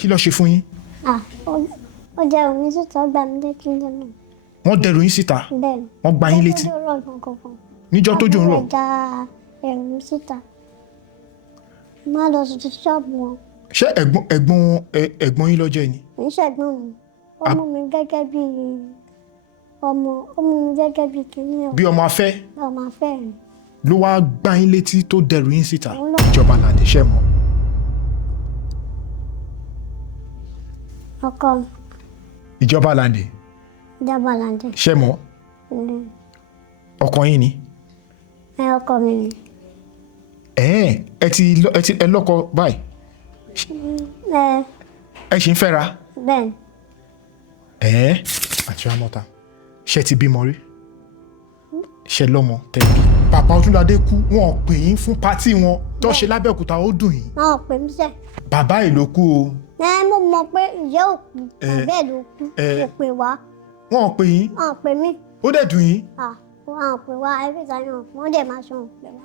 Kí ló ṣe fún yín? Ó dẹrù mi síta, ó gbà mí létí lẹ́nu. Wọ́n dẹrù yín síta? Bẹ́ẹ̀ni. Wọ́n gbá yín létí? Níjọ́ tójò ń rọ̀? Wọ́n já ẹrù mi síta. Má lọ sí ṣọ́ọ̀bù wọn. Ṣé ẹ̀gbọ́n yín ló jẹ́ ni? Kì í ṣẹ̀gbọ́n mi. Ó mú mi gẹ́gẹ́ bí ọmọ, ó mú mi gẹ́gẹ́ bí kìnìún. Bí ọmọ afẹ́? Ọmọ afẹ́ mi. Ló wá gbá yín létí tó dẹrù yín síta? Ìjọba Lande ṣẹ́ mọ́. Ọkọ mi. Ìjọba Lande? Ìjọba Lande. Ṣẹ́ mọ́? Ọkọ yín ni? Ọkọ mi ni. Ẹ lọ́kọ báyìí? Ẹ ṣì ń fẹ́ra? Bẹ́ẹ̀ni. Aunty Ramota, ṣé ti bímọ rí? Ṣé lọ́mọ tẹ̀bí? Bàbá Odunlade kú, wọn ò pè yín fún pátì wọn tó ṣe lábẹ́òkúta, ó dùn yín. Wọn ò pè mí sẹ́. Bàbá yìí ló kú o. Mo mọ̀ pé ìyá ò kú, bàbá ẹ̀ ló kú, kò pè wá. Wọn ò pè yín? Wọn ò pè mí. Ó dẹ̀ dùn yín? Wọn ò pè wá, every time wọ́n dẹ̀ máa ṣe wọn pè wá.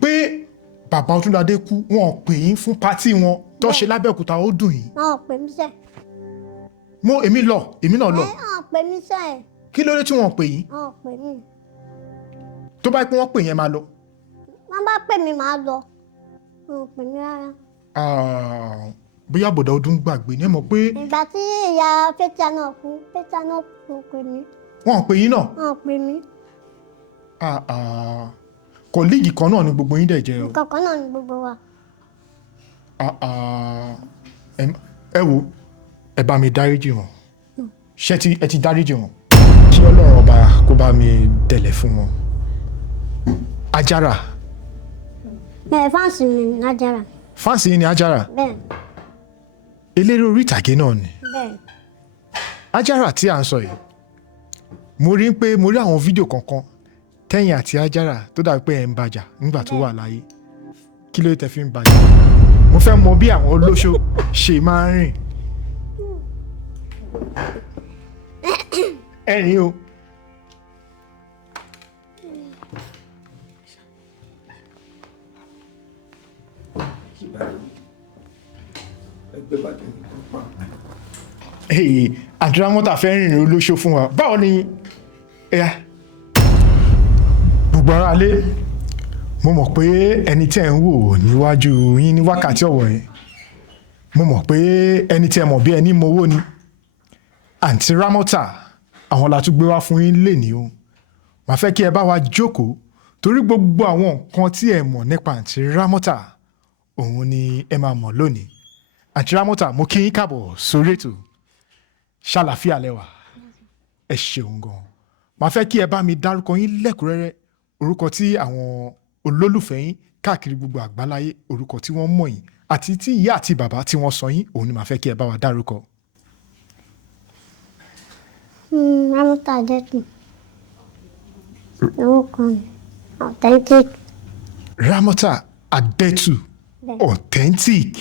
Pé bàbá Odunlade kú, wọn ò pè yín fún pátì wọn tó ṣe lábẹ́òkúta, ó dùn yín. Wọn ò pè mí sẹ́. Èmi náà lọ. Wọn ò pè mí sẹ́. Kí ló dé tí wọn ò pè yín? Wọn ò pè mí. Tó bá pé wọ́n pè yẹn máa lọ. Wọ́n bá pè mí máa lọ. Wọn ò pè mí rárá. Bóyá bọ̀dá ọdún gbàgbé ní ẹ mọ̀ pé. Ìgbà tí ìyá Pétà náà kú kò pè mí. Wọn ò pè yín náà? Wọn ò pè mí. Kọ̀líìgì kan náà ni gbogbo yín dẹ̀ jẹ́ o. Nǹkan kan náà ni gbogbo wa. Ẹ wo, ẹ bá mi dáríjì wọn. Ṣé ẹ ti dáríjì wọn? Kí Ọlọ́run ọba kó bá mi dẹ̀lẹ̀ fún wọn. Ajara. Fáǹsì mi ni Ajara. Fáǹsì yín ni Ajara? Bẹ́ẹ̀. Eléré orí ìtàgé náà ni. Bẹ́ẹ̀. Ajara tí à ń sọ yìí, mo rí àwọn fídíò kankan tẹ́yìn àti Ajara tó dàbí pé ẹ̀ ń bàjà nígbà tó wà láyé. Kí ló tẹ́ fi ń bàjà? Mo fẹ́ mọ bí àwọn olóṣó ṣe máa ń rìn. Ẹ̀rín o. Aunty Ramota fẹ́ rìnrìn olóṣó fún wa. Báwo ni gbogbo ara lé? Mo mọ̀ pé ẹni tí ẹ ń wò níwájú yín ní wákàtí ọ̀wọ̀ yẹn, mo mọ̀ pé ẹni tí ẹ mọ̀ bí ẹni mowó ni. Aunty Ramota, àwọn la tún gbé wá fún yín lénìí o. Màá fẹ́ kí ẹ bá wa jókòó torí gbogbo àwọn nǹkan tí ẹ mọ̀ nípa Aunty Ramota òun ni ẹ máa mọ̀ lónìí. Aunty Ramota, mo kí yín káàbọ̀ sórí ètò. Ṣàlàfíà lẹ́wà. Ẹ ṣeun gan. Màá fẹ́ kí ẹ bá mi dárúkọ yín lẹ́kùnrẹ́rẹ́, orúkọ tí àwọn olólùfẹ́ yín káàkiri gbogbo àgbáláyé, orúkọ tí wọ́n mọ̀ yín àti tí ìyá àti bàbá tí wọ́n sọ yín, òun ni màá fẹ́ kí ẹ bá wa dárúkọ. Ramota Adekola. Orúkọ mi authentic. Ramota Adekola authentic.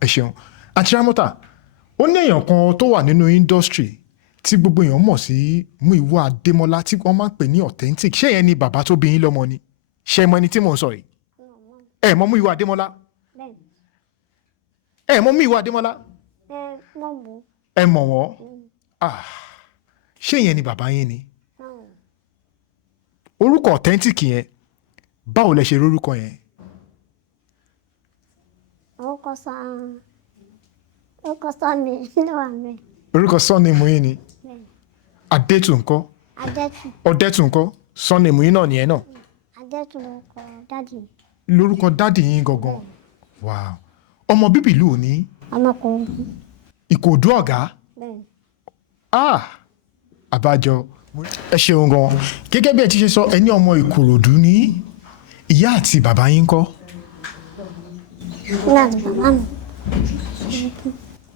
Ẹ ṣeun. Aunty Ramota, ó ní èèyàn kan tó wà nínú industry tí gbogbo èèyàn mọ̀ sí Múyìwá Adémọ́lá tí wọ́n máa ń pè ní authentic. Ṣé yẹn ni bàbá tó bí yín lọ́mọ ni? Ṣé mọ ẹni tí mò ń sọ yìí? Ẹ mọ̀ Múyìwá Adémọ́lá? Ẹ mọ̀ Múyìwá Adémọ́lá? Ẹ mọ̀ wọ́n? Ṣé yẹn ni bàbá yín ni? Orúkọ authentic yẹn, báwo lẹ ṣe rórúkọ yẹn? Orúkọ sọ́ọ̀nì ló wà mẹ́. Orúkọ sọ́ọ̀nì mú yín ni? Adekola ńkọ́? Adekola ńkọ́? Sọ́ọ̀nì mú yín náà nìyẹn náà? Adekola lórúkọ dádì. Lórúkọ dádì yín gangan? Wow. Ọmọ bíbí ìlú òní? Ọmọkùnrin. Ìkòdú ọ̀gá? Àbájọ. Ẹ ṣeun gan. Gẹ́gẹ́ bí ẹ ti ṣe sọ, ẹ ní ọmọ Ìkòròdú ní ìyá àti bàbá yín ńkọ́? Ìyá àti bàbá mi.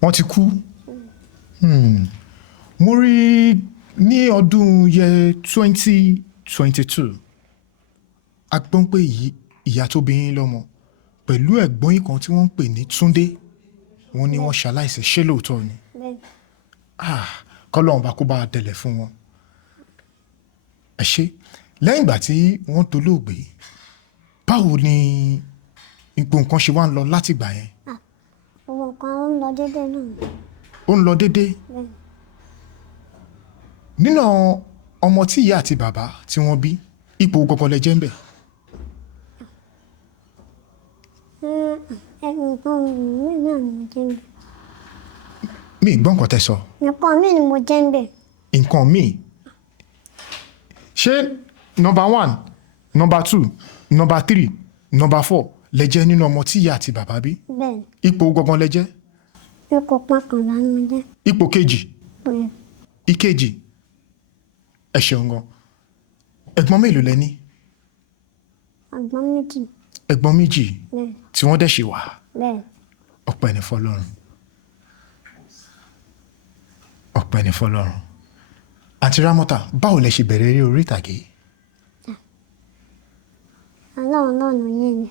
Wọ́n ti kú? Mo rí ní ọdún yẹ 2022, a gbọ́n pé ìyá tó bí yín lọ́mọ pẹ̀lú ẹ̀gbọ́n yín kan tí wọ́n ń pè ní Túndé, wọ́n ní wọ́n ṣaláìsí. Ṣé lóòótọ́ ni? Kọ́lọ́run bá kó bá dẹ̀lẹ̀ fún wọn. Ẹ ṣé. Lẹ́yìn ìgbà tí wọ́n dolóògbé, báwo ni ipò nǹkan ṣe wá ń lọ láti ìgbà yẹn? nǹkan ó ń lọ déédéé náà. Ó ń lọ déédéé. Nínú ọmọ tí ìyá àti bàbá tí wọ́n bí, ipò gangan lẹ jẹ́ ń bẹ̀. Nǹkan mi náà ni mo jẹ́ ń bẹ̀. Mi gbọ́ nǹkan tẹ́ sọ. Nǹkan mi ni mo jẹ́ ń bẹ̀. Nǹkan mi. Ṣé number 1, number 2, number 3, number 4 lẹ jẹ́ nínú ọmọ tí ìyá àti bàbá bí? Bẹ́ẹ̀ni. Ipò gangan lẹ jẹ́? Ipò pọ́kànlá ni mo jẹ́. Ipò kejì? Bẹ́ẹ̀ni. Ìkejì? Ẹ ṣeun gan. Ẹ̀gbọ́n mélòó lẹ ní? Ẹ̀gbọ́n méjì. Ẹ̀gbọ́n méjì Bẹ́ẹ̀ni. tí wọ́n dẹ̀ ṣì wà. Bẹ́ẹ̀ni. Ọpẹ́ ni fọ́lọ́run. Ọpẹ́ ni fọ́lọ́run. Aunty Ramota, báwo lẹ ṣe bẹ̀rẹ̀ eré orí ìtàgé? Ọlọ́run náà ló yé mi.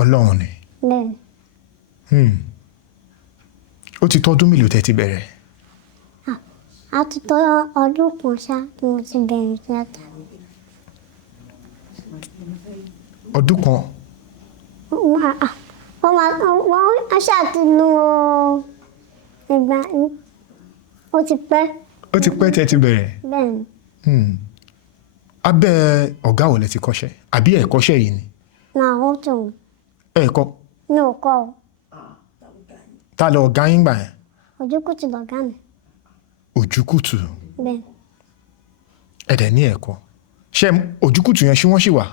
Ọlọ́run ni. Bẹ́ẹ̀ni. Ó ti tó ọdún mélòó tẹ́ ti bẹ̀rẹ̀? A ti tó ọdún kan ṣá tí mo ti bẹ̀rẹ̀ tíátà. Ọdún kan? Wọ́n ṣàtìlú ìgbà ó ti pẹ́. Ó ti pẹ́ tẹ́ ti bẹ̀rẹ̀? Bẹ́ẹ̀ni. Abẹ́ ọ̀gá wo lẹ ti kọ́ṣẹ́? Àbí ẹ kọ́ṣẹ́ yìí ni? Náà ó tó. Ẹ kọ́? Mi ò kọ́ o. Ta lọ ọ̀gá yín gbà yẹn? Ojúkùtù lọ̀gá mi. Ojúkùtù? Bẹ́ẹ̀ni. Ẹ dẹ̀ ní ẹ̀kọ́. Ṣé Ojúkùtù yẹn ṣé wọ́n ṣì wà?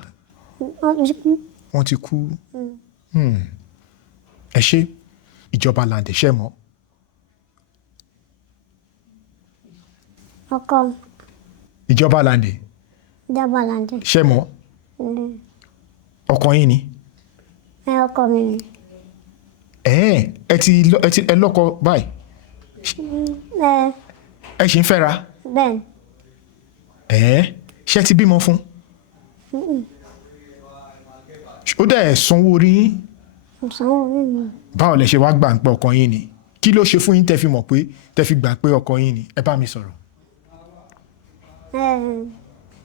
Wọ́n ti kú. Ẹ ṣé Ìjọba Lande ṣẹ́ mọ́? Ọkọ. Ìjọba Lande? Ìjọba Lande. Ṣẹ́ mọ́? Ọkọ yín ni? Ọkọ mi ni. Ẹ lọ́kọ báyìí? Ẹ ṣì ń fẹ́ra? Bẹ́ẹ̀ni. Ṣé ti bímọ fún? Ó dẹ̀ sanwó orí yín? Sanwó orí mi. Báwo lẹ ṣe wá gbà ń pé ọkọ yín ni? Kí ló ṣe fún yín tẹ́ fi mọ̀ pé tẹ́ fi gbà pé ọkọ yín ni? Ẹ bá mi sọ̀rọ̀.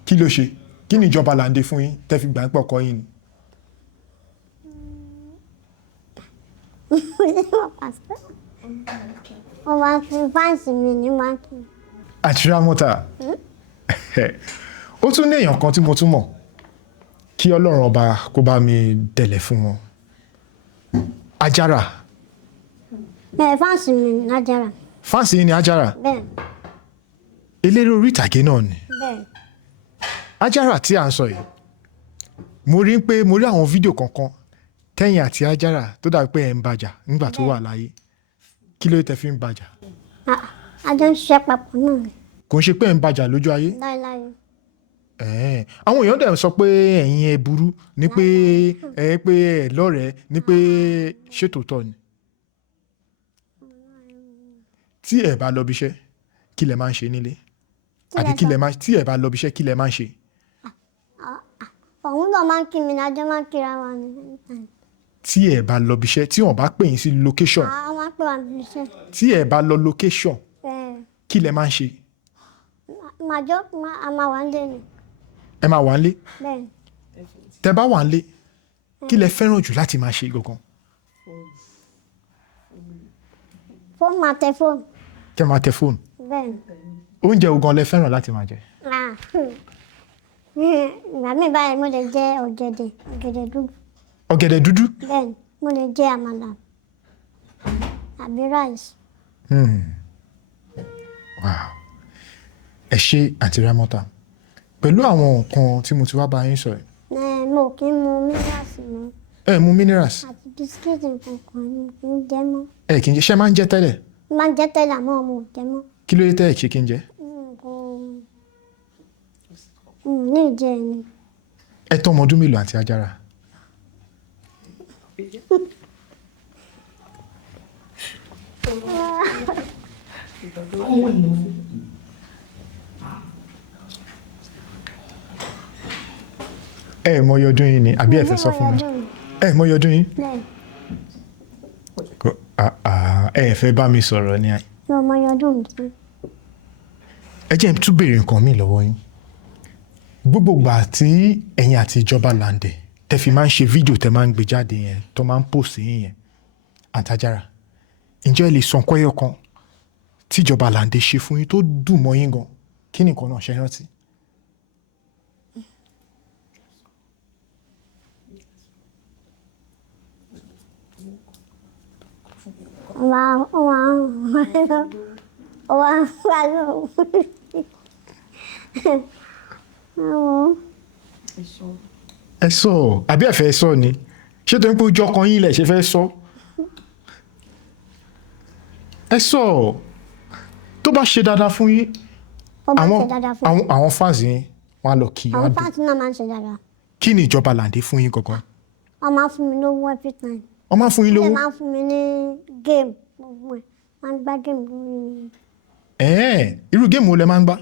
Kí ló ṣe? Kí ni Ìjọba Lande fún yín tẹ́ fi gbà pé ọkọ yín ni? Ó máa ń fi fáǹsì mi ní máàkì. Aunty Ramota, ó tún ní èèyàn kan tí mo tún mọ̀ kí Ọlọ́run ọba kó bá mi dẹ̀lẹ̀ fún wọn. Ajara. Fáǹsì mi ní Ajara. Fáǹsì yín ni Ajara? Bẹ́ẹ̀ni. Eléré orí ìtàgé náà ni. Bẹ́ẹ̀ni. Ajara tí à ń sọ yìí, mo rí àwọn fídíò kankan tẹ́yìn àti Ajara tó dàbí pé ẹ̀ ń bàjà nígbà tó wà láyé. Kí ló tẹ́ fi ń bàjà? A jọ ń ṣiṣẹ́ papọ̀ náà. Kò ń ṣe pé ẹ̀ ń bàjà lójú ayé? Láíláí. Àwọn èèyàn dẹ̀ sọ pé ẹ̀yin ẹ burú ní pé ẹ lọ́rẹ̀ẹ́ ní pé ṣé tòótọ́ ni? Tí ẹ bá lọ bíṣẹ́ kí lẹ máa ń ṣe nílé? Àbí tí ẹ bá lọ bíṣẹ́ kí lẹ máa ń ṣe? Òun náà máa ń kí mi ní ajọ́ máa ń kíra wa ní. Tí ẹ bá lọ bíṣẹ́ tí wọ́n bá pè yín sí location. Àwọn máa ń pè wá ní iṣẹ́. Tí ẹ bá lọ location kí lẹ máa ń ṣe? A máa wà nílé ni. Ẹ máa wà nílé? Bẹ́ẹ̀ni. Tẹ bá wà nílé kí lẹ fẹ́ràn jù láti máa ṣe gangan? Fóònù máa tẹ fóònù. Kẹ́ máa tẹ fóònù? Bẹ́ẹ̀ni. Oúnjẹ wo gan lẹ fẹ́ràn láti máa jẹ? Ìgbà míì báyìí mo lè jẹ ọ̀gẹ̀dẹ̀ dúdú. Ọ̀gẹ̀dẹ̀ dúdú? Bẹ́ẹ̀ni, mo lè jẹ àmàlà àbí rice. Wow. Ẹ ṣé Aunty Ramota. Pẹ̀lú àwọn nǹkan tí mo ti wá bá yín sọ yìí. Mo kì í mu minerals mọ́. Ẹ mu minerals? Àti bisikíìtì nǹkan mi kì í jẹ mọ́. Ẹ kì í jẹ, ṣé máa ń jẹ tẹ́lẹ̀? Máa ń jẹ tẹ́lẹ̀ àmọ́ mo ò jẹ mọ́. Kí ló dé tẹ́ ẹ̀ ṣe kí n jẹ? Ní ìjẹ ni. Ẹ tó ọmọ ọdún mélòó Aunty Ajara? Ẹ mọ iye ọdún yín ni àbí ẹ fẹ́ sọ fún mi? Ẹ mọ iye ọdún yín? Ẹ fẹ́ bá mi sọ̀rọ̀ ni. Mi ò mọ iye ọdún mi sí. Ẹ jẹ́ n tún béèrè nǹkan mi lọ́wọ́ yín. Gbogbo ìgbà tí ẹ̀yin àti Ìjọba Lande tẹ́ fi máa ń ṣe fídíò tẹ́ máa ń gbé jáde yẹn tó máa ń post yín yẹn, Aunty Ajara ǹjẹ́ ẹ lè sọ nǹkan ẹyọ kan tí Ijọba Lande ṣe fún yín tó dùn mọ́ yín gan kí ni nǹkan náà ṣe rántí. ẹ sọ àbí ẹ fẹ́ sọ ni ṣé tó ń pé ojú ọkàn yín lẹ̀ ṣe fẹ́ sọ ẹ sọ tó bá ṣe dáadáa fún yín àwọn fans yín wọn á lọ kí àwọn fans náà máa ń ṣe dáadáa. kí ni Ijọba Lande fún yín gangan. wọ́n máa ń fún mi lówó every time. wọ́n máa ń fún yín lówó. wọ́n máa ń fún mi ní game gbogbo ẹ̀ máa ń gbá game lórí mi. irú géèmù wo lẹ máa ń gbá.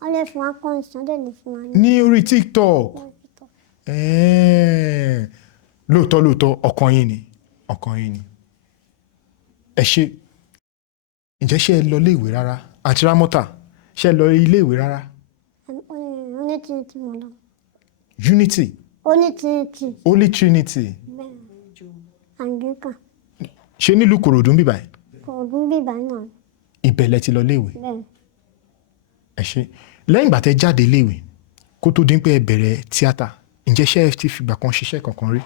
wọ́n lè fún wa coins wọ́n lè fún wa ní orí TikTok. lóòótọ́ ọkàn yín ni ẹ ṣe ǹjẹ́ ṣé ẹ lọ ilé ìwé rárá Aunty Ramota ṣé ẹ lọ ilé ìwé rárá. Unity mo lọ. Unity. Holy Trinity. Anglican. ṣé nílùú Kòròdú ń bíbáyìí. Kòròdú ń bíbáyìí náà. ibẹ̀ lẹ ti lọ ilé ìwé. ẹ ṣe lẹ́yìn ìgbà tẹ́ jáde ilé ìwé kó tó dín pé ẹ bẹ̀rẹ̀ tíátà ǹjẹ́ ṣé ẹ ti fìgbà kan ṣiṣẹ́ kankan rí.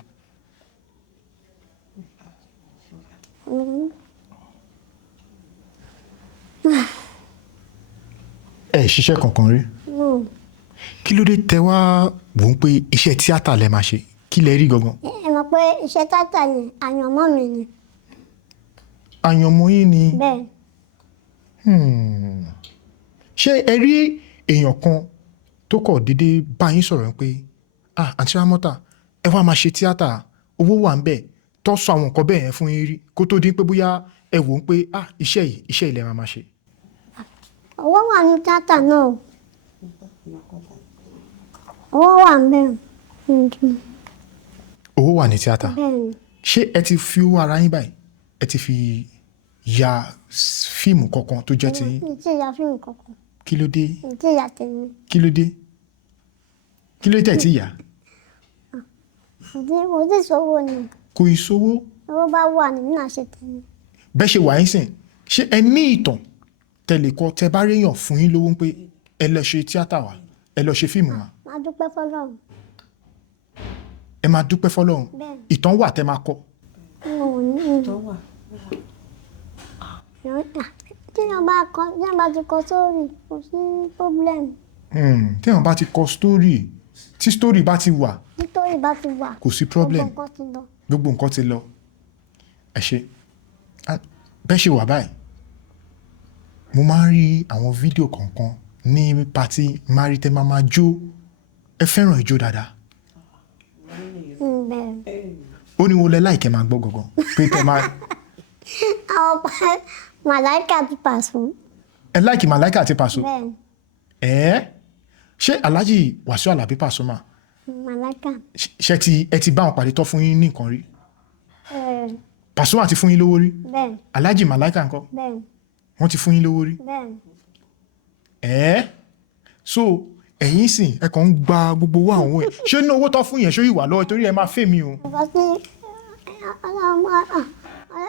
ẹ ṣiṣẹ́ kankan rí. kí ló dé tẹ́ wá wò ó pé iṣẹ́ tíátà lẹ máa ṣe kí lẹ rí gangan. ẹ mọ̀ pé iṣẹ́ tíátà ni àyànmọ́ mi ni. àyànmọ́ yín ni. bẹ́ẹ̀. ṣé ẹ rí èèyàn kan tó kọ̀ déédéé bá yín sọ̀rọ̀ pé Aunty Ramota ẹ wá máa ṣe tíátà owó wà ń bẹ̀ tó sọ àwọn nǹkan bẹ́ẹ̀ yẹn fún yín rí kó tó dín pé bóyá ẹ wò ó pé iṣẹ́ ilẹ̀ máa ṣe. owó wà ní tíátà náà owó wà ń bẹ̀. owó wà ní tíátà. bẹ́ẹ̀ni. ṣé ẹ ti fi owó ara yín báyìí ẹ ti fi ya fíìmù kankan tó jẹ́ ti yín. mi ti ya fíìmù kankan. kí ló dé. mi ti ya tèmi. kí ló dé tẹ̀ tí yà. mo ti sọ́wọ́ ni. kò ì sówó. owó bá wà nínú àṣẹ tèmi. bẹ́ẹ̀ ṣe wà yín sìn ṣé ẹ ní ìtàn tẹ̀lẹ̀kọ́ tẹ bá réyàn fún yín lówó pé ẹ lọ ṣe tíátà wa ẹ lọ ṣe fíìmù wa. máa dúpẹ́ fọlọ́run. ẹ máa dúpẹ́ fọlọ́run. ìtàn wà tẹ máa kọ. ìtàn wà. téèyàn bá ti kọ sórí kò sí problem. téèyàn bá ti kọ sítórì tí sítórì bá ti wà. sítórì bá ti wà. kò sí problem. gbogbo nǹkan ti lọ. ẹ ṣe bẹ́ẹ̀ ṣe wà báyìí mo máa ń rí àwọn fídíò kọ̀ọ̀kan ní pátì máa rí tẹ́ máa jó ẹ fẹ́ràn ijó dáadáa. ó ní wo lẹ láìkẹ́ máa gbọ́ gangan pé tẹ́ máa. àwọn màláìkà àti pàṣọ. ẹ láìkì màláìkà àti pàṣọ. bẹ́ẹ̀. ṣé Alhaji Wasiu Alabi Pasuma. màláìkà. ṣé ẹ ti bá wọn pàdé tó fún yín ní nǹkan rí. Pasuma ti fún yín lówó rí. bẹ́ẹ̀. Alhaji màláìkà ńkọ́. bẹ́ẹ̀. wọ́n ti fún yín lówó rí. bẹ́ẹ̀. so ẹ̀yin sìn ẹ kàn ń gba gbogbo owó àwọn ẹ̀ ṣé ní owó tó fún yẹn ṣó yìí wà lọ́wọ́ torí ẹ máa fẹ́ mi o. nǹkan tí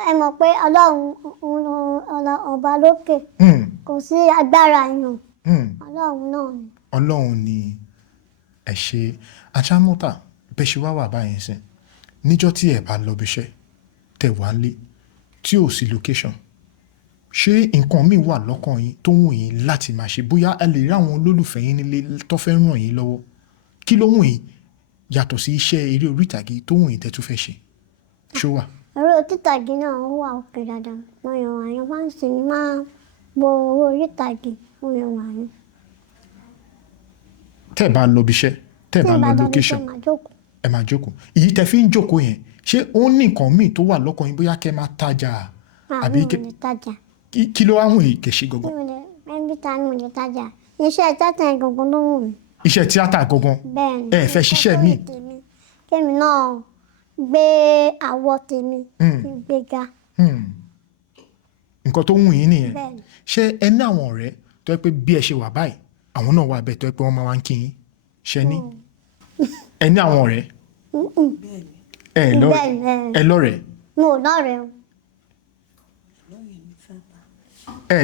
ẹ mọ̀ pé ọlọ́run ọba lókè kò sí agbára èèyàn ọlọ́run náà ni. ọlọ́run ni ẹ ṣe Aunty Ramota bẹ́ẹ̀ ṣe wá wà báyìí sìn níjọ́ tí ẹ bá lọ bíṣẹ́ tẹ̀ wá lé tí ò sí location ṣé nǹkan míì wà lọ́kàn yín tó wù yín láti máa ṣe bóyá ẹ lè rí àwọn olólùfẹ́ yín nílé tó fẹ́ ràn yín lọ́wọ́ kí ló wù yín yàtọ̀ sí iṣẹ́ eré orí ìtàgé tó wù yín tẹ́ tún fẹ́ ṣe ṣó wà. eré orí ìtàgé náà ó wà òkè dáadáa mo yàn wá yẹn máa ń sìn ní máa bo owó orí ìtàgé mo yàn wá yẹn. tẹ́ ẹ bá lọ bíṣẹ́ tẹ́ ẹ bá lọ location ẹ máa jókòó ìyí tẹ́ fi ń jókòó yẹn ṣé ó ní nǹkan míì tó wà lọ́kàn yín bóyá kẹ́ máa tajà àbí kẹ́ kí ló wá wùn yìí kẹ́ ṣe gangan. ẹbí ta ni mo lè tajà iṣẹ́ tíátà gangan ló wù mí. iṣẹ́ tíátà gangan ẹ fẹ́ ṣiṣẹ́ míì. kémi náà gbé àwọ̀ tèmi gbéga. nǹkan tó wù yín nìyẹn ṣé ẹ ní àwọn ọ̀rẹ́ tó yẹ pé bí ẹ ṣe wà báyìí àwọn náà wà bẹ́ẹ̀ tó yẹ pé wọ́n máa ń kí yín ṣe ní ẹ ní àwọn ọ̀rẹ́ ẹ lọ́rẹ̀ẹ́. mo lọ́rẹ̀ẹ́ o.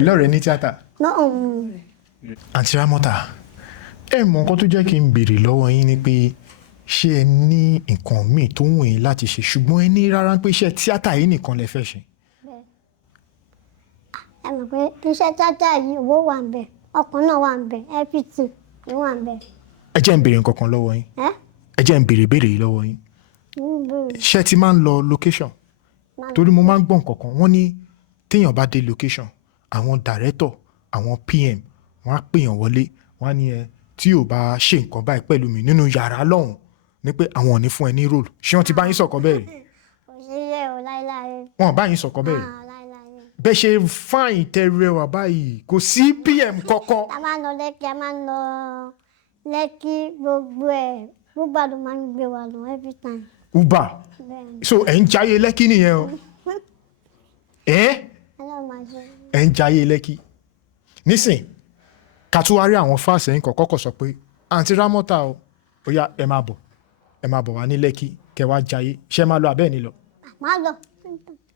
lọ́rẹ̀ẹ́ ní tíátà. náà Aunty Ramota, ẹ mọ nǹkan tó jẹ́ kí n béèrè lọ́wọ́ yín ni pé ṣé ẹ ní nǹkan míì tó wù yín láti ṣe ṣùgbọ́n ẹ ní rárá pé iṣẹ́ tíátà yìí nìkan lẹ fẹ́ ṣe. ẹ mọ̀ pé iṣẹ́ tíátà yìí owó wà ń bẹ̀ ọkàn náà wà ń bẹ̀ everything ló wà ń bẹ̀. ẹ jẹ́ n béèrè nǹkan kan lọ́wọ́ yín. ẹ jẹ́ n béèrè yìí lọ́wọ́ yín. ṣé ti máa ń lọ location? torí mo máa ń gbọ́ nǹkan kan wọ́n ní téèyàn bá dé location àwọn director àwọn PM wọ́n á pèèyàn wọlé wọ́n á ní tí ò bá ṣe nǹkan báyìí pẹ̀lú mi nínú yàrá lọ́hùn ní pé àwọn ò ní fún ẹ ní role ṣé wọ́n ti bá yín sọ̀kọ bẹ́ẹ̀ rí? kò sí ilé o láíláí. wọn ò bá yín sọ̀kọ bẹ́ẹ̀ rí? bẹ́ẹ̀ ṣe fáìn tẹrẹ wà báyìí kò sí PM kọ́kọ́. a máa ń lọ lẹ́kì a máa ń lọ lẹ́kì gbogbo ẹ̀ gbogbo àdó máa ń gbé wa lọ every time. Uber so ẹ̀ ń jayé lẹ́kì nìyẹn o ẹ̀ ń jayé lẹ́kì nísìn ká tún wá rí àwọn fáàsì ẹ̀yìn kọ̀ọ̀kọ̀ sọ pé Aunty Ramota o ó yá ẹ máa bọ̀ wá ní lẹ́kì kẹ́ wá jayé ṣé máa lọ abẹ́ẹ̀ ni lọ. máa lọ.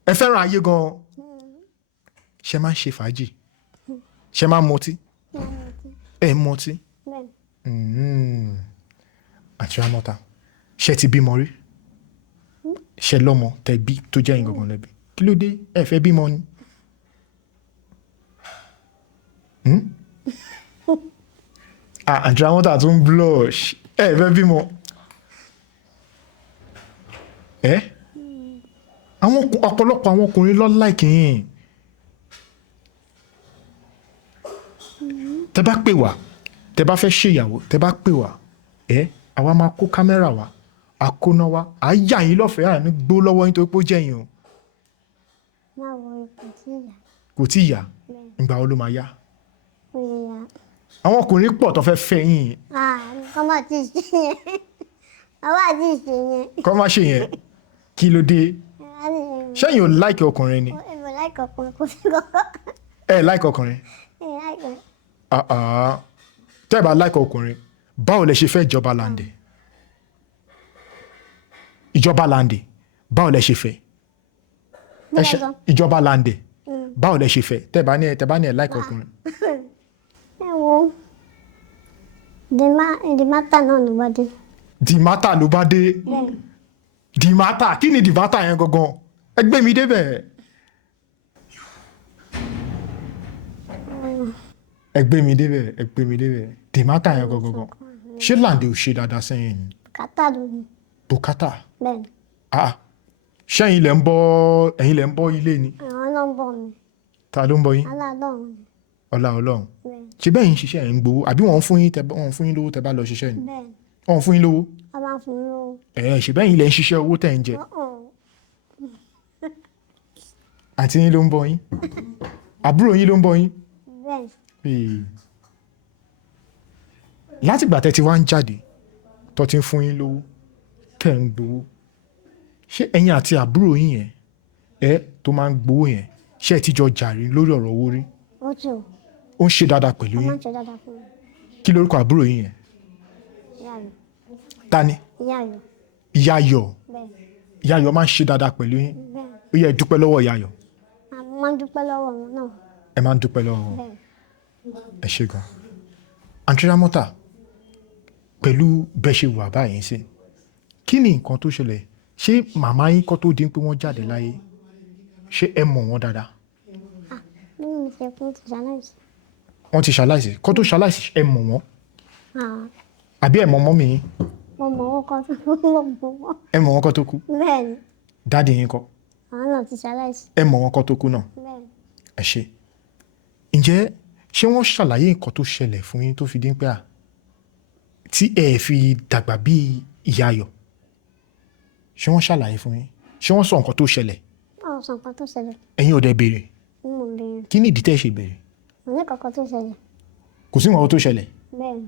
ẹ fẹ́ràn ayé gan-an ṣé máa ń ṣe fàájì ṣé máa ń mọtí ẹ ń mọtí. Aunty Ramota ṣé ti bímọ rí ṣé lọ́mọ tẹ́ bí tó jẹ́ yín gangan lẹ́bi kí ló dé ẹ fẹ́ bímọ ni. Aunty Ramota tún blush ẹ fẹ́ bímọ. àwọn ọ̀pọ̀lọpọ̀ àwọn ọkùnrin ló like yín. tẹ́ bá pè wá tẹ́ bá fẹ́ ṣèyàwó tẹ́ bá pè wá àwa máa kó kámẹ́rà wá àkóná wá à yà yín lọ́fẹ̀ẹ́ àní gbó lọ́wọ́ yín tó pé ó jẹ́ yín o. máa wọ ipò tí ìyá. kò tí ì yá ìgbà wo ló máa yá. àwọn ọkùnrin pọ̀ tó fẹ́ fẹ́ yín. kọ́ máa ti ṣe yẹn àwọn àti ìṣe yẹn. kọ́ máa ṣe yẹn kí ló dé ṣẹ́yìn ò láìkì ọkùnrin ni. èmi láìkì ọkùnrin kò sí kọ́kọ́. ẹ láìkì ọkùnrin. tẹ́ ẹ bá láìkì ọkùnrin báwo lẹ ṣe fẹ́ Ìjọba Lande. Ìjọba Lande báwo lẹ ṣe fẹ́. Ìjọba Lande báwo lẹ ṣe fẹ́ tẹ́ bá ní ẹ láìkì ọkùnrin. ẹ wo dìmátà náà ló bá dé. dìmátà ló bá dé. dìmátà kí ni dìmátà yẹn gangan ẹ gbé mi débẹ̀. ẹ gbé mi débẹ̀ dìmátà yẹn gangan ṣé Lande ò ṣe dáadáa sẹ́yìn ni. bùkátà ló ní. bùkátà. bẹ́ẹ̀ni. ṣẹ́yìn lẹ ń bọ́ ilé ni. àwọn ló ń bọ̀ mi. ta ló ń bọ́ yín. Ọlọ́run. Ọlọ́run. ṣé bẹ́ẹ̀ yín ṣiṣẹ́ ẹ̀ ń gbowó àbí wọ́n fún yín lówó tẹ́ bá lọ ṣiṣẹ́ ni. bẹ́ẹ̀ni. wọ́n fún yín lówó. a máa fún yín lówó. ṣé bẹ́ẹ̀ yín lẹ ń ṣiṣẹ́ owó tẹ́ ń jẹ. àǹtí yín ló ń bọ́ yín àbúrò yín ló ń bọ́ yín. bẹ́ẹ̀ni. látìgbà tẹ́ ti wá ń jáde tó ti ń fún yín lówó tẹ́ ń gbowó ṣé ẹ̀yin àti àbúrò yín yẹn tó máa ń gbowó yẹn ṣé ẹ ti jọ jàre lórí ọ̀rọ̀ owó rí. ó ti o. ó ń ṣe dáadáa pẹ̀lú ó yín. máa ń ṣe dáadáa fún mi. kí lórúkọ àbúrò yín yẹn. ìyá Ayọ̀. ta ni. ìyá Ayọ̀. ìyá Ayọ̀. bẹ́ẹ̀ni. ìyá Ayọ̀ máa ń ṣe dáadáa pẹ̀lú yín. bẹ́ẹ̀ni. ó yẹ ẹ dúpẹ́ lọ́wọ́ ìyá Ayọ̀. a máa ń dúpẹ́ lọ́wọ́ wọn náà. ẹ máa ń dúpẹ́ lọ́wọ́ wọn. bẹ́ẹ̀ni. ẹ ṣé gan. Aunty Ramota pẹ̀lú bẹ́ẹ̀ ṣe wà báyìí sí kí ni nǹkan tó ṣẹlẹ̀ ṣé màmá yín kọ́ tó di pé wọ́n jáde láyé ṣé ẹ mọ̀ wọ́n dáadáa. bí mi ṣe kún ti ṣaláìsí. wọ́n ti ṣaláìsí kọ́ tó ṣaláìsí ẹ mọ̀ wọ́n àbí ẹ mọ̀ mọ́mì yín. mo mọ̀ wọ́n kọ́ tó kú mo mọ̀ wọ́n. ẹ mọ̀ wọ́n kọ́ tó kú. bẹ́ẹ̀ni. dáàdì yín kọ́. àwọn náà ti ṣaláìsí. ẹ mọ̀ wọ́n kọ́ tó kú náà. bẹ́ẹ̀ni. ẹ ṣé ǹjẹ́ ṣé wọ́n ṣàlàyé nǹkan tó ṣẹlẹ̀ fún yín tó fi dín pé tí ẹ fi dàgbà bí ìyá Ayọ̀ ṣé wọ́n ṣàlàyé fún yín ṣé wọ́n sọ nǹkan tó ṣẹlẹ̀. wọ́n sọ nǹkan tó ṣẹlẹ̀. ẹ̀yin ò dẹ̀ béèrè. mo béèrè. kí ni ìdí tẹ́ ṣe béèrè. kò ní kankan tó ṣẹlẹ̀. kò sí nǹkan tó ṣẹlẹ̀. bẹ́ẹ̀ni.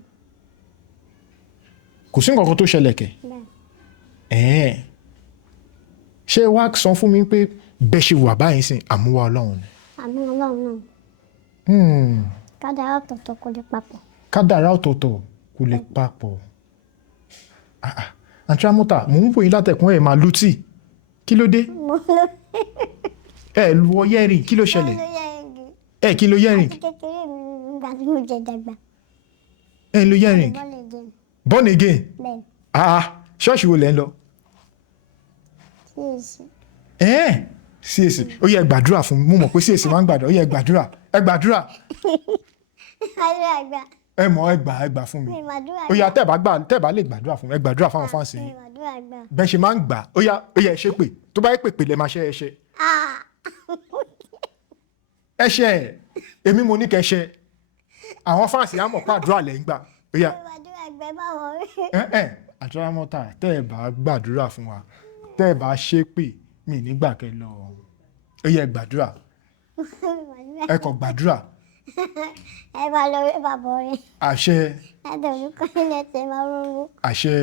kò sí nǹkan tó ṣẹlẹ̀ kẹ̀. bẹ́ẹ̀ni. ṣé wàá sọ fún mi pé bẹ́ẹ̀ ṣe wà báyìí sìn àmúwá Ọlọ́run ni. àmúwá Ọlọ́run náà. kádàrá ọ̀tọ̀ọ̀tọ̀ kò lè papọ̀. kádàrá ọ̀tọ̀ọ̀tọ̀ kò lè papọ̀. Aunty Ramota mò ń wòye látẹ̀kùn ẹ̀ máa lùtì kí ló dé. mo ló. ẹ lu ọyẹ́ rìn kí ló ṣẹlẹ̀. ẹ kí n lo earring. kékeré mi nígbà tí mo jẹ dàgbà. Ẹ ń lo earring. Born again. bẹ́ẹ̀ ṣọ́ọ̀ṣì wo lẹ́ ń lọ. CAC ó yẹ gbàdúrà fún mi mo mọ̀ pé CAC máa ń gbàdúrà ó yẹ gbàdúrà ẹ gbàdúrà. ẹ mọ̀ ẹ gbà fún mi ó yá tẹ́ bá lè gbàdúrà fún mi ẹ gbàdúrà fáwọn fáǹsì yín bẹ́ẹ̀ ṣe máa ń gbà ó yá ẹ ṣe pé tó bá yẹ pèpè lẹ́ máa ṣe ẹ ṣe. ẹ ṣe èmi mo ní kẹ́ ṣe àwọn fáǹsì á mọ̀ pàdúrà lẹ́ ń gbà ó yá. Àjara Ramota tẹ́ ẹ bá gbàdúrà fún wa tẹ́ ẹ bá ṣe pé mi nígbà kẹ́ lọ ó yẹ gbàdúrà ẹ kàn gbàdúrà. ẹ bá lọ rí bàbá rẹ. àṣẹ. ẹ dẹ̀rù kọ́ ilé tẹ máa rúgbó. àṣẹ.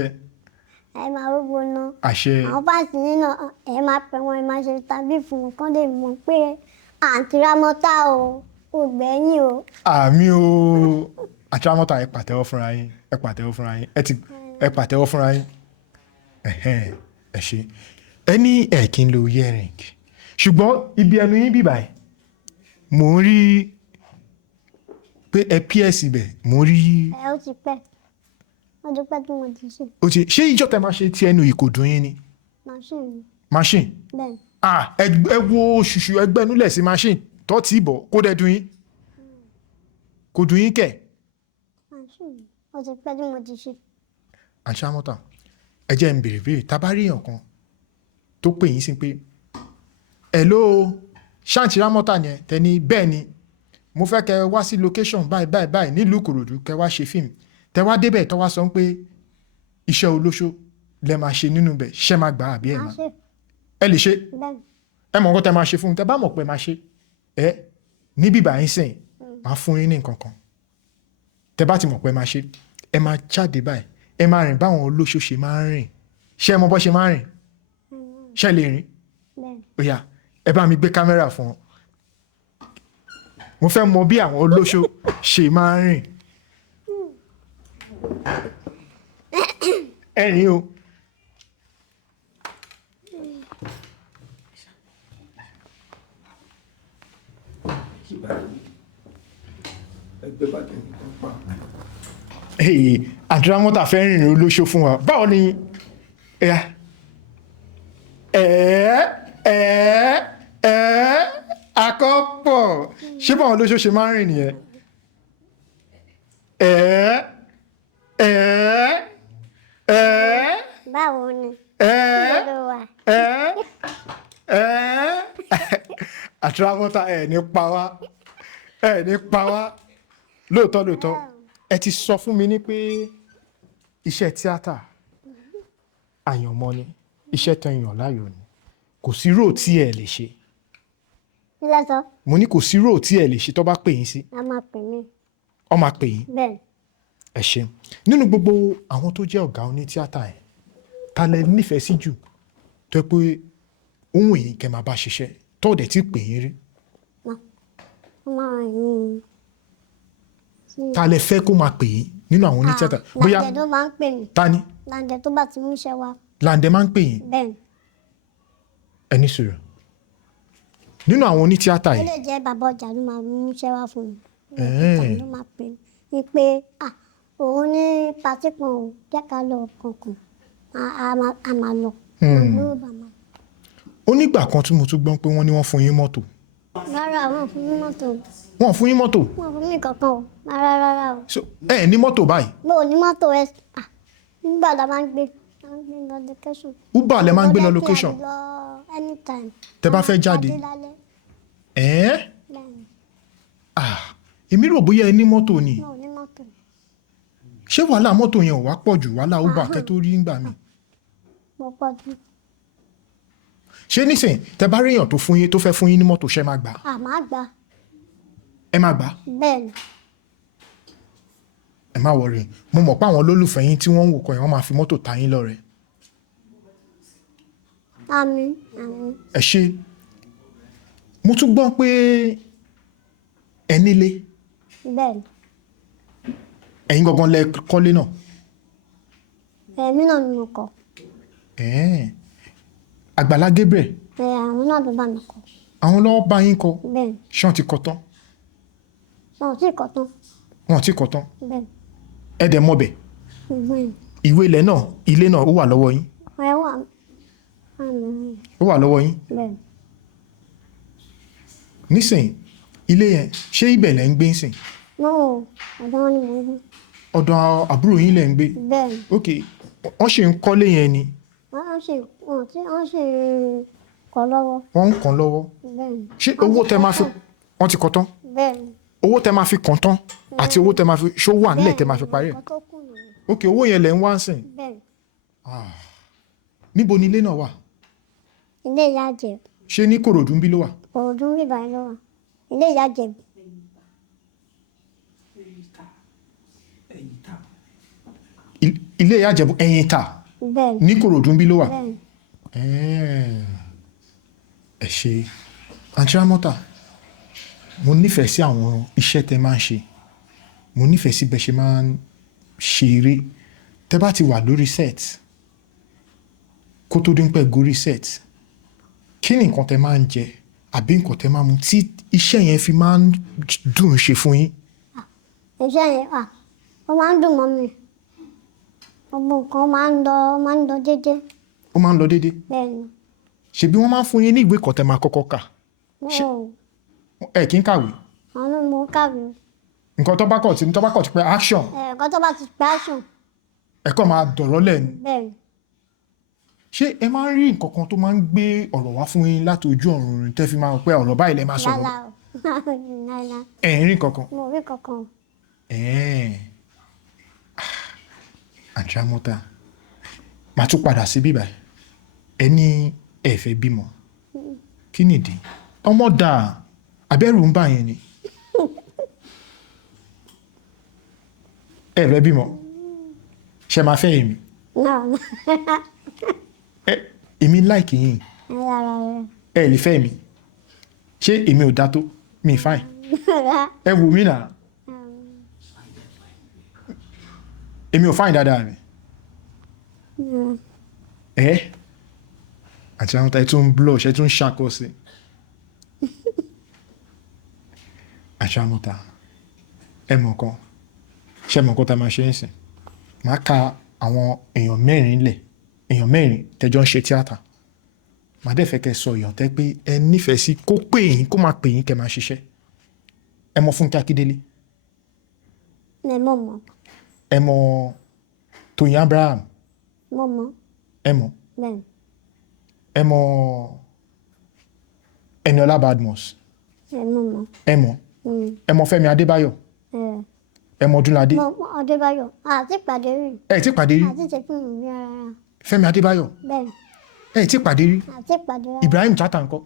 ẹ máa rúgbó ná. àṣẹ. àwọn fáǹsì nínú ẹ máa pẹ wọn ẹ máa ṣe tàbí fún wọn kán lè mọ̀ pé Aunty Ramota o ò gbẹ̀yìn o. àmì o Àjara Ramota ẹ pàtẹ́wọ́ fúnra yín ẹ pàtẹ́wọ́ fúnra yín ẹ pàtẹ́wọ́ fúnra yín ẹ ṣe ẹ ní ẹ kí n lo earring ṣùgbọ́n ibi ẹnu yín bíbà ẹ̀ mò ń rí pé ẹ ps ibẹ̀ mò ń rí. ó ti pẹ́ ọdún pẹ́ tí mo ti ṣe. ṣé ìjọ tẹ máa ṣe tí ẹnu yìí kò dùn yín ni. machine. bẹ́ẹ̀. ẹ wo ṣùṣù ẹgbẹ́nulẹ̀ sí machine tó ti bọ̀ kó dẹ̀ dùn yín kò dùn yín kẹ̀. machine ó ti pẹ́ tí mo ti ṣe. Aunty Ramota ẹ jẹ́ ń bèrè tá bá rí èèyàn kan tó pè yín sí pé hello Aunty Ramota ni ẹ tẹni bẹ́ẹ̀ ni mo fẹ́ kẹ́ wá sí location báyìí nílùú Ìkòròdú kẹ́ wá ṣe fíìmù tẹ́ wá débẹ̀ tó wá sọ pé iṣẹ́ olóṣó lẹ máa ṣe nínú bẹ̀ ṣẹ́ máa gbà àbí ẹ̀ máa ẹ lè ṣe ẹ mọ̀ nǹkan tẹ́ máa ṣe fún un tẹ́ bá mọ̀ pé máa ṣe ẹ níbí báyìí sìn máa fún yín ní nǹkan kan tẹ́ bá ti mọ̀ pé máa ṣe ẹ máa jáde báyìí ẹ máa rìn báwọn olóṣó ṣe máa ń rìn ṣé ẹ mọ̀ bó ṣe máa ń rìn ṣé lè rìn ó yá ẹ bá mi gbé kámẹ́rà fún ọ mo fẹ́ mọ̀ bí àwọn olóṣó ṣe máa ń rìn ẹ̀rín o. Aunty Ramota fẹ́ rìnrìn olóṣó fún wa báwo ni àkọ́pọ̀ ṣé báwọn olóṣó ṣe máa ń rìn nìyẹn báwo ni. Aunty Ramota ẹ ní pa wá lóòótọ́ ẹ ti sọ fún mi ní pé iṣẹ́ tíátà àyànmọ́ ni iṣẹ́ tó yàn láàyò ni kò sí róò tí ẹ lè ṣe. ilé sọ. mo ní kò sí róò tí ẹ lè ṣe tó bá pè yín sí. a máa pè mí. ọ máa pè yín. bẹ́ẹ̀. ẹ ṣe nínú gbogbo àwọn tó jẹ́ ọ̀gá oní tíátà ẹ̀ ta lẹ nífẹ̀ẹ́ sí jù tó pé ohun èyí kẹ́ máa bá ṣiṣẹ́ tó dẹ̀ ti pè yín rí. ta lẹ fẹ́ kó máa pè yín nínú àwọn oní tíátà. Lande tó máa ń pè mí. ta ni. Lande tó bá ti mú iṣẹ́ wá. Lande máa ń pè yín. bẹ́ẹ̀. ẹ ní sùúrù nínú àwọn oní tíátà yìí. ó lè jẹ́ bàbá ọjà ló máa mú iṣẹ́ wá fún mi. ló máa pè mí pé òun ní patí kan ò jẹ́ ká lọ kankan a máa lọ. ó nígbà kan tí mo tún gbọ́ pé wọ́n ní wọ́n fún yín mọ́tò. rárá wọn fún mi mọ́tò. wọ́n fún yín mọ́tò. wọ́n fún mi kankan o rárá o. ẹ ní mọ́tò báyìí. mo ò ní mọ́tò ẹ nígbà tá a máa ń gbé lọ location. uber lẹ máa ń gbé lọ location. anytime. tẹ bá fẹ́ jáde. èmi rò bóyá ẹ ní mọ́tò ni. mo ò ní mọ́tò. ṣé wàhálà mọ́tò yẹn ò wá pọ̀ jù wàhálà uber kẹ́ tó rí ńgbà mi. mo pọ̀ jù. ṣé nísìn tẹ bá rí èèyàn tó fẹ́ fún yín ní mọ́tò ṣe máa gbà. máa gbà. ẹ máa gbà. bẹ́ẹ̀ni. ẹ má wọrí mo mọ̀ pé àwọn olólùfẹ́ yín tí wọ́n ń wò kọ́ yẹn wọ́n máa fi mọ́tò ta yín lọ́rẹ. àmín. ẹ ṣe mo tún gbọ́ pé ẹ nílé. bẹ́ẹ̀ni. ẹ̀yin gangan lẹ kọ́lé náà. èmi náà ni mo kọ́. Àgbàlá Gabriel. àwọn náà ló bá mi kọ́. àwọn lọ́wọ́ bá yín kọ́. bẹ́ẹ̀ni. ṣé wọ́n ti kọ́ tán. wọn ò tí kọ́ tán. Wọn ò tí kọ́ tán. Bẹ́ẹ̀. Ẹ dẹ̀ mọ̀ bẹ̀. Bẹ́ẹ̀. Ìwé ilẹ̀ náà, ilé náà ó wà lọ́wọ́ yín. Ẹ wà. Ó wà lọ́wọ́ yín. Bẹ́ẹ̀. Nísìnyí, ilé yẹn, ṣé ibẹ̀ lẹ̀ ń gbé nísìnyí? No, ọ̀dọ̀ wọn ni mò ń gbé. Ọ̀dọ̀ àbúrò yín lẹ̀ ń gbé? Bẹ́ẹ̀. Ok, wọ́n ṣe ń kọ́lé yẹn ni? Wọ́n ṣe kọ́ lọ́wọ́. Wọ́n ń kàn lọ́wọ́? Bẹ́ẹ̀. Ṣé owó tẹ máa fi, wọ́n ti kọ́ tán? Bẹ́ẹ̀. Owó tẹ máa fi kàn tán àti owó tẹ máa fi, ṣó wà nílẹ̀ tẹ máa fi parí ẹ̀? Nǹkan tó kù nìyẹn. Ok, owó yẹn lẹ̀ ń wá ń sìn. Bẹ́ẹ̀. Níbo ni ilé náà wà? Ilé ìyá Ìjẹ̀bú. Ṣé ní Kòròdú ń bí ló wà? Kòròdú ń bíbá ló wà. Ilé ìyá Ìjẹ̀bú. Ilé ìyá Ìjẹ̀bú ẹ̀yìn ta Bẹ́ẹ̀. ní Kòròdú ń bí ló wà? Bẹ́ẹ̀. Ẹ ṣé. Aunty Ramota, mo nífẹ̀ẹ́ sí àwọn iṣẹ́ tẹ máa ń ṣe. Mo nífẹ̀ẹ́ sí bẹ́ẹ̀ ṣe máa ń ṣe eré. Tẹ bá ti wà lórí set, kó tó dín pẹ́ gorí set, kí ni nǹkan tẹ máa ń jẹ àbí nǹkan tẹ máa ń mu tí iṣẹ́ yẹn fi máa ń dùn ṣe fún yín? Iṣẹ́ yẹn ó máa ń dùn mọ́ mi. Gbogbo nǹkan máa ń lọ déédéé. Ó máa ń lọ déédéé. Bẹ́ẹ̀ ni. Ṣebí wọ́n máa ń fún yín ní ìwé kan tẹ máa kọ́kọ́ kà? Ẹ kì í kàwé? Àwọn ló mọ kàwé. Nǹkan tó bá kọ̀ tí pé action. Nǹkan tó bá ti pẹ́ action. Ẹ kàn máa dọ̀rọ̀ lẹ̀ ni. Bẹ́ẹ̀ ni. Ṣé ẹ máa ń rí nǹkan kan tó máa ń gbé ọ̀rọ̀ wá fún yín láti ojú ọ̀run tẹ́ fi máa ń pẹ́ ọ̀rọ̀ báyìí lẹ máa sọ̀rọ̀? Lálá o. Lálá. Ẹ ń rí nǹkan kan? Mo rí kankan. Aunty Ramota, màá tún padà sí bíbá ẹ ní ẹ fẹ́ bímọ. Kí nìdí? Ọmọ dà abẹ́rù ń bà yín ni. Ẹ fẹ́ bímọ? Ṣé máa fẹ́ èmi? No. Èmi like yín. Ẹ lè fẹ́ mi. Ṣé èmi ò dá tó? Mi fine. Ẹ wù mí náà. Èmi ò fine dáadáa mi. Aunty Ramota, ẹ tún blush, ẹ tún ṣàkọ sí. Aunty Ramota, ẹ mọ̀ kan. Ṣé mọ̀ kan tá a máa ṣe ń sìn? Màá ka àwọn èèyàn mẹ́rin lẹ̀. Èèyàn mẹ́rin tẹjọ́ ń ṣe tíátà. Màá dẹ̀ fẹ́ kẹ́ sọ èèyàn tẹ́ pé ẹ nífẹ̀ẹ́ sí kó pè yín, kó máa pè yín kẹ́ máa ṣiṣẹ́. Ẹ mọ̀ Fúnkẹ́ Akíndélé? Mo mọ̀. Ẹ mọ̀ Tóyìn Abraham? Mo mọ̀. Ẹ mọ̀? Bẹ́ẹ̀. Ẹ mọ̀ Eniola Badmus? Mo mọ̀. Ẹ mọ̀? Ẹ mọ̀ Fẹ́mi Adébáyọ̀? Ẹ mọ̀ Odunlade? Adébáyọ̀. Àti pàdé rí. Ẹ ti pàdé rí? Àti ṣe fún mi rárá. Fẹ́mi Adébáyọ̀? Bẹ́ẹ̀. Ẹ ti pàdé rí? Àti pàdé rárá. Ibrahim Chatta ńkọ́?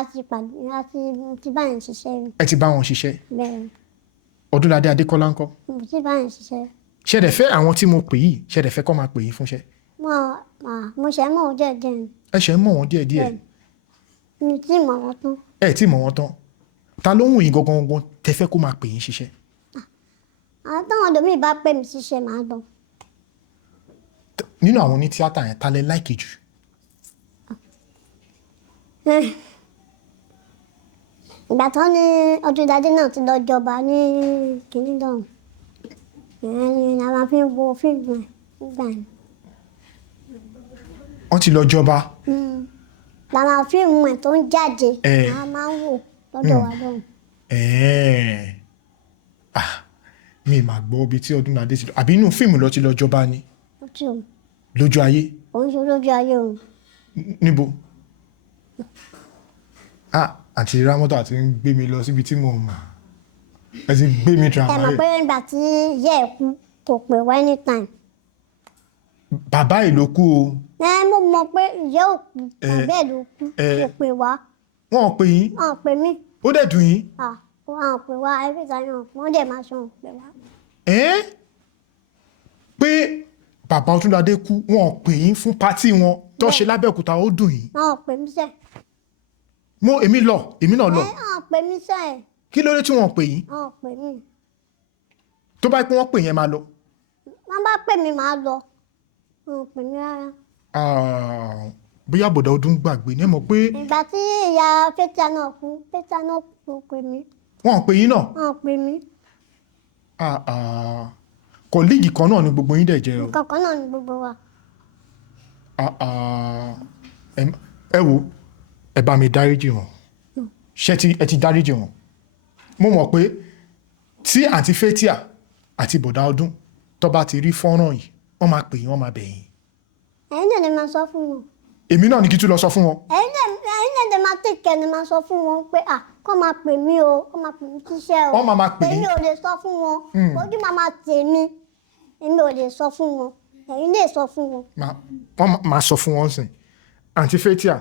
Àti pàdé àti báyìí ṣiṣẹ́ rí. Ẹ ti bá wọn ṣiṣẹ́? Bẹ́ẹ̀. Odunlade Adekola ńkọ́? Mo ti báyìí ṣiṣẹ́. Ṣé dẹ̀ fẹ́ àwọn tí mo pè yìí, ṣé dẹ̀ fẹ́ kọ́ máa pè yín fúnṣẹ́? Mo ṣe mọ̀ ọ́ díẹ̀díẹ̀ ni. Ẹ ṣe ń mọ̀ wọ́n díẹ̀díẹ̀. Mi tí mọ̀ wọ́n tán. Ẹ tí mọ̀ wọ́n tán. Ta ló ń wù yín gangan tẹ fẹ́ kó máa pè yín ṣiṣẹ́? Táwọn ọ̀dọ́ mi bá pè mí ṣiṣẹ́ màá lọ. Nínú àwọn oní tíátà yẹn, ta lẹ láìkì jù? Ìgbà tán ní Odunlade náà ti lọ jọba ní kìnnìdọ̀n. Ìyẹn ni a máa fi ń wo fíìmù ẹ̀ nígbà yẹn. Wọ́n ti lọ jọba. Làwọn fíìmù ẹ̀ tó ń jáde a máa ń wò lọ́dọ̀ wa lọ́hùn. Mi máa gbọ́ ibi tí Odunlade ti lọ. Àbí inú fíìmù lọ ti lọ jọba ni? Lójú ayé? Òun ṣe lójú ayé òun. Níbo? Aunty Ramota ti ń gbé mi lọ síbi tí mo mọ̀. Ẹ ti gbé mi drama. Ẹ mọ̀ pé nígbà tí ìyá ẹ̀ kú kò pè wá anytime. Bàbá ẹ̀ ló kú o. Mo mọ̀ pé ìyá ò kú, bàbá ẹ̀ ló kú, kò pè wá. Wọ́n ò pè yín? Wọ́n ò pè mí. Ó dẹ̀ dùn yín? Wọ́n ò pè wá, every time wọ́n dẹ̀ máa ṣe wọn pè wá. Pé bàbá Odunlade kú, wọ́n ò pè yín fún pátì wọn tó ṣe lábẹ́òkúta, ó dùn yín? Wọ́n ò pè mí sẹ́. Èmi náà lọ. Wọ́n ò pè mí sẹ́. Kí ló dé tí wọ́n ò pè yín? Wọ́n ò pè mí. Tó bá pé wọ́n pè yẹn máa lọ. Wọ́n bá pè mí máa lọ. Wọ́n ò pè mí rárá. Bóyá bọ̀dọ̀ ọdún gbàgbé ní ẹ mọ̀ pé. Ìgbà tí ìyá Pétà náà kú kò pè mí. wọ́n pè yín náà. wọ́n pè mí. Kọ̀líìgì kan náà ni gbogbo yín dẹ̀ jẹ́ o. nǹkan kan náà ni gbogbo wa. Ẹ wo ẹ bá mi dáríjì wọn ṣé ẹ ti dáríjì wọn. Mo mọ̀ pé tí àǹtí Fétíà àti bọ̀dá ọdún tó bá ti rí fọ́nrán yìí wọ́n máa pè yín wọ́n máa bẹ̀ yín. ẹ̀yin náà lè máa sọ fún wọn. Èmi náà ni kí tún lọ sọ fún wọn. ẹ̀yin náà lè máa tẹ̀kẹ́ ni máa sọ fún wọn pé kọ́ máa pè mí o kọ́ máa pè mí kíṣẹ́ o. wọ́n máa pè yín. èmi ò lè sọ fún wọn ojú máa tèmi èmi ò lè sọ fún wọn ẹ̀yin lè sọ fún wọn. wọ́n máa sọ fún wọn sìn. àǹtí Fétíà